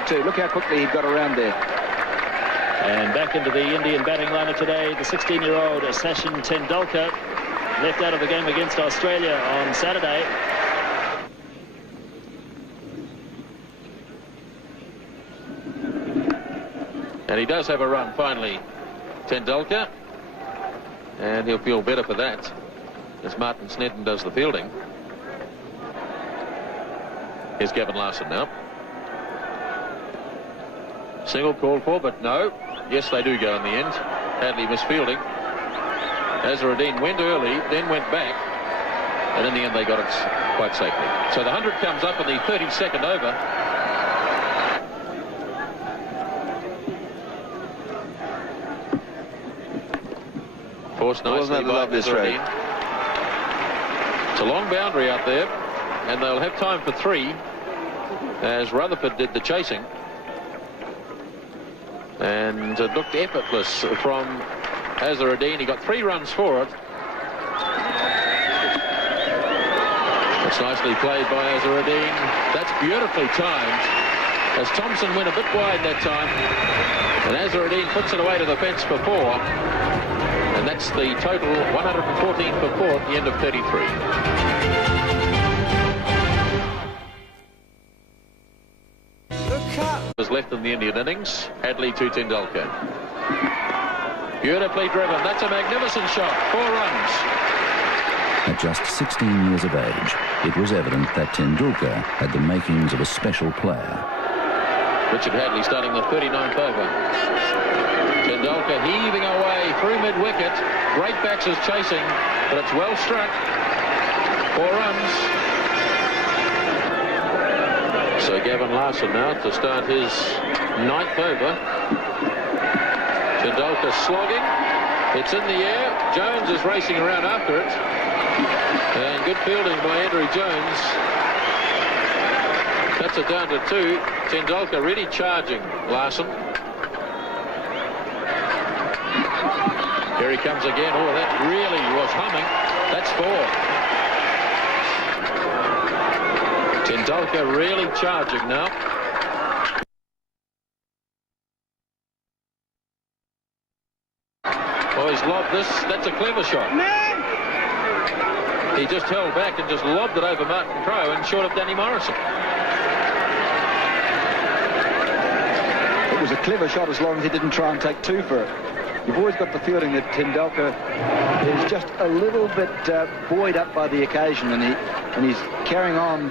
forward too. Look how quickly he got around there. And back into the Indian batting lineup today, the 16-year-old Sachin Tendulkar, left out of the game against Australia on Saturday. And he does have a run finally, Tendulkar, and he'll feel better for that as Martin Snedden does the fielding. Here's Gavin Larson now. Single called for, but no. Yes, they do go in the end. Hadley misfielding. Azharuddin went early, then went back, and in the end they got it quite safely. So the 100 comes up in the 32nd over. Forced nicely by Azharuddin. It's a long boundary out there, and they'll have time for 3, as Rutherford did the chasing. And it looked effortless from Azharuddin. He got 3 runs for it. It's nicely played by Azharuddin. That's beautifully timed, as Thompson went a bit wide that time, and Azharuddin puts it away to the fence for 4. And that's the total, 114 for 4 at the end of 33. Was left in the Indian innings. Hadley to Tendulkar. Beautifully driven. That's a magnificent shot. 4 runs. At just 16 years of age, it was evident that Tendulkar had the makings of a special player. Richard Hadley starting the 39th over. Tendulkar heaving away through mid-wicket. Great backs is chasing, but it's well struck. 4 runs. So Gavin Larson now to start his 9th over. Tendulkar slogging. It's in the air. Jones is racing around after it. And good fielding by Andrew Jones. That's it down to 2. Tendulkar really charging Larson. Here he comes again. Oh, that really was humming. That's 4. Tendulkar really charging now. Oh, he's lobbed this. That's a clever shot. He just held back and just lobbed it over Martin Crowe and short of Danny Morrison. It was a clever shot as long as he didn't try and take 2 for it. You've always got the feeling that Tendulkar is just a little bit buoyed up by the occasion, and he's carrying on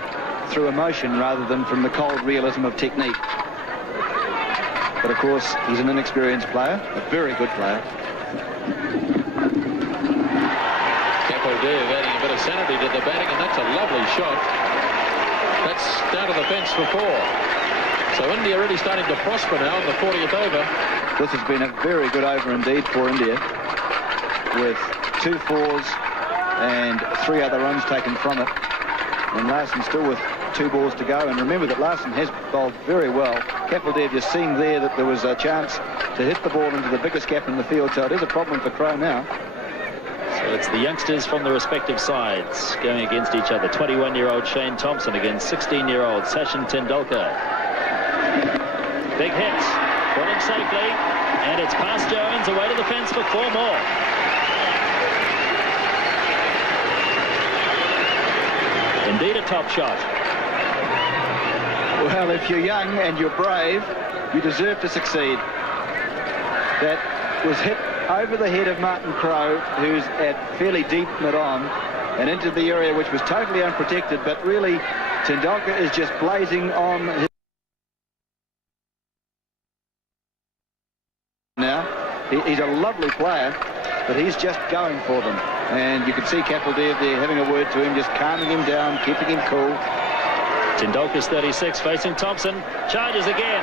through emotion rather than from the cold realism of technique. But of course, he's an inexperienced player, a very good player. Kapildev adding a bit of sanity to the batting, and that's a lovely shot. That's down to the fence for 4. So India really starting to prosper now in the 40th over. This has been a very good over indeed for India, with 2 4s and 3 other runs taken from it. And Larson still with 2 balls to go. And remember that Larson has bowled very well. Kapildev just seeing there that there was a chance to hit the ball into the biggest gap in the field. So it is a problem for Crowe now. So it's the youngsters from the respective sides going against each other. 21-year-old Shane Thompson against 16-year-old Sachin Tendulkar. Big hit. Put him safely. And it's past Jones, away to the fence for 4 more. Indeed a top shot. Well, if you're young and you're brave, you deserve to succeed. That was hit over the head of Martin Crowe, who's at fairly deep mid-on, and into the area which was totally unprotected, but really Tendulkar is just blazing on his... Now, he's a lovely player, but he's just going for them. And you can see Kapildev there having a word to him, just calming him down, keeping him cool. Tendulkar's 36, facing Thompson. Charges again.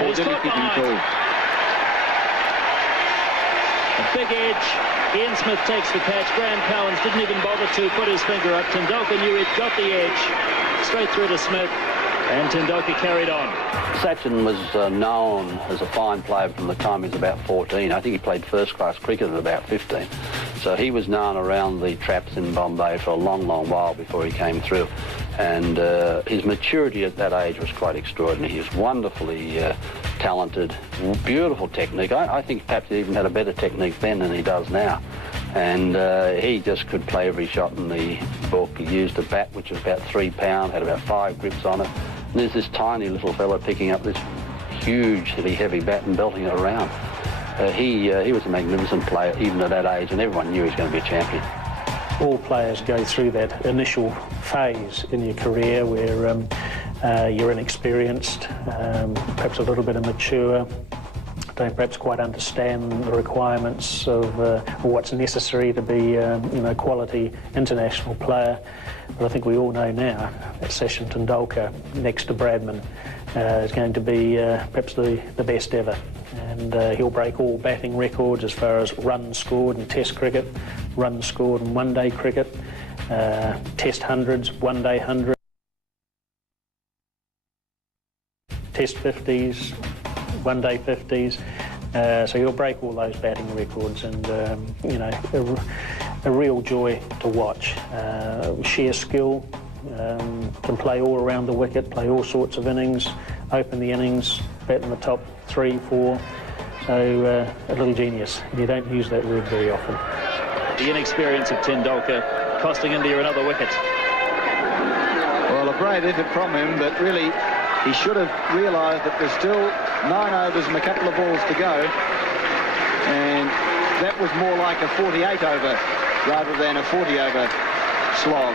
Or did he keep him cool? A big edge. Ian Smith takes the catch. Graham Cowans didn't even bother to put his finger up. Tendulkar knew he'd got the edge. Straight through to Smith. And Tendulkar carried on. Sachin was known as a fine player from the time he was about 14. I think he played first-class cricket at about 15. So he was known around the traps in Bombay for a long, long while before he came through. And his maturity at that age was quite extraordinary. He was wonderfully talented, beautiful technique. I think perhaps he even had a better technique then than he does now. And he just could play every shot in the book. He used a bat which was about 3 pounds, had about 5 grips on it. And there's this tiny little fella picking up this hugely heavy bat and belting it around. He was a magnificent player even at that age, and everyone knew he was going to be a champion. All players go through that initial phase in your career where you're inexperienced, perhaps a little bit immature, don't perhaps quite understand the requirements of what's necessary to be a quality international player. But I think we all know now that Sachin Tendulkar, next to Bradman, is going to be perhaps the best ever. And he'll break all batting records as far as runs scored in Test cricket, runs scored in one-day cricket, Test hundreds, one-day hundreds, Test 50s, one-day 50s. So he'll break all those batting records, and a real joy to watch. Sheer skill, can play all around the wicket, play all sorts of innings, open the innings, bat in the top 3, 4. So a little genius. You don't use that word very often. The inexperience of Tendulkar costing India another wicket. Well, a brave effort from him, but really he should have realised that there's still 9 overs and a couple of balls to go, and that was more like a 48 over rather than a 40 over slog.